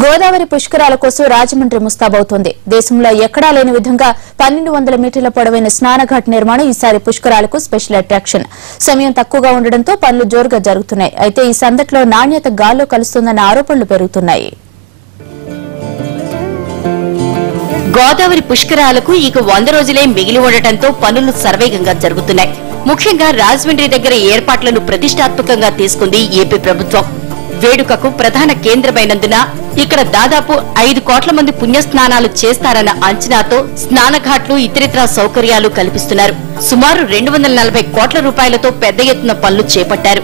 గోదావరి పుష్కరాల కోసం రాజమండ్రి ముస్తాబవుతోంది. దేశంలో ఎక్కడా లేని విధంగా 1200 మీటర్ల పొడవైన స్నానఘాట్ నిర్మాణం ఈసారి పుష్కరాలకు స్పెషల్ అట్రాక్షన్. సమయం తక్కువగా ఉండడంతో పనులు జోరుగా జరుగుతున్నాయి. అయితే ఈ సందట్లో నాణ్యత గాల్లో కలుస్తుందన్న ఆరోపణలు పెరుగుతున్నాయి. గోదావరి పుష్కరాలకు ఇక 100 రోజులే మిగిలి ఉండటంతో పనులు సర్వేగంగా జరుగుతున్నాయి. ముఖ్యంగా రాజమండ్రి దగ్గర ఏర్పాట్లను ప్రతిష్టాత్మకంగా తీసుకుంది ఏపీ ప్రభుత్వం. వేడుకకు ప్రధాన కేంద్రమైనందున ఇక్కడ దాదాపు 5 కోట్ల మంది పుణ్యస్నానాలు చేస్తారన్న అంచనాతో స్నానఘాట్లు ఇతరితర సౌకర్యాలు కల్పిస్తున్నారు. సుమారు 240 కోట్ల రూపాయలతో పెద్ద ఎత్తున పనులు చేపట్టారు.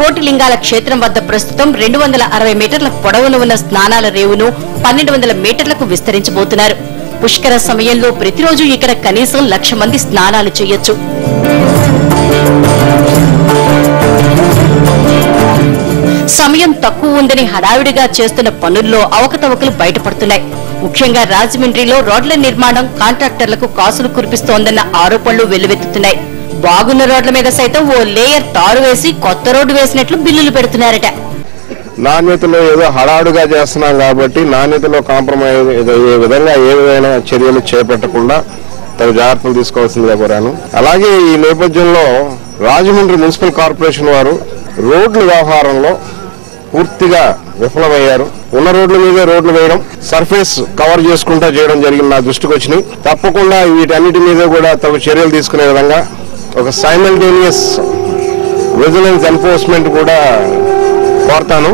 కోటిలింగాల క్షేత్రం వద్ద ప్రస్తుతం 260 మీటర్ల పొడవున ఉన్న స్నానాల రేవును 1200 మీటర్లకు విస్తరించబోతున్నారు. పుష్కర సమయంలో ప్రతిరోజు ఇక్కడ కనీసం 1,00,000 మంది స్నానాలు చేయొచ్చు. సమయం తక్కువ ఉందని హడావిడిగా చేస్తున్న పనుల్లో అవకతవకలు బయటపడుతున్నాయి. ముఖ్యంగా రాజమండ్రిలో రోడ్ల నిర్మాణం కాంట్రాక్టర్లకు కాసులు కురిపిస్తోందన్న ఆరోపణలు వెల్లువెత్తుతున్నాయి. బాగున్న రోడ్ల మీద సైతం ఓ లేయర్ తారు వేసి కొత్త రోడ్డు వేసినట్లు బిల్లులు పెడుతున్నారట. నాణ్యతలో ఏదో హడావుడిగా చేస్తున్నాం కాబట్టి నాణ్యతలో కాంప్రమైజ్ అయ్యే విధంగా ఏ విధమైన చర్యలు చేపట్టకుండా తగు జాగ్రత్తలు తీసుకోవాల్సిందిగా కోరాను. అలాగే ఈ నేపథ్యంలో రాజమండ్రి మున్సిపల్ కార్పొరేషన్ వారు రోడ్ల వ్యవహారంలో పూర్తిగా విఫలమయ్యారు. ఉన్న రోడ్ల మీదే రోడ్లు వేయడం, సర్ఫేస్ కవర్ చేసుకుంటా చేయడం జరిగింది. నా దృష్టికి వచ్చినాయి. తప్పకుండా వీటన్నిటి మీద కూడా తగు చర్యలు తీసుకునే విధంగా ఒక సైమల్టేనియస్ విజిలెన్స్ ఎన్ఫోర్స్మెంట్ కూడా కోరతాను.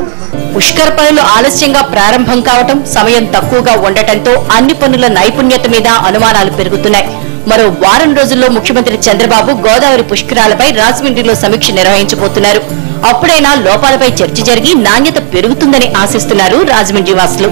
పుష్కర పనులు ఆలస్యంగా ప్రారంభం కావటం, సమయం తక్కువగా ఉండటంతో అన్ని పనుల నైపుణ్యత మీద అనుమానాలు పెరుగుతున్నాయి. మరో వారం రోజుల్లో ముఖ్యమంత్రి చంద్రబాబు గోదావరి పుష్కరాలపై రాజమండ్రిలో సమీక్ష నిర్వహించబోతున్నారు. అప్పుడైనా లోపాలపై చర్చ జరిగి నాణ్యత పెరుగుతుందని ఆశిస్తున్నారు రాజమండ్రి వాసులు.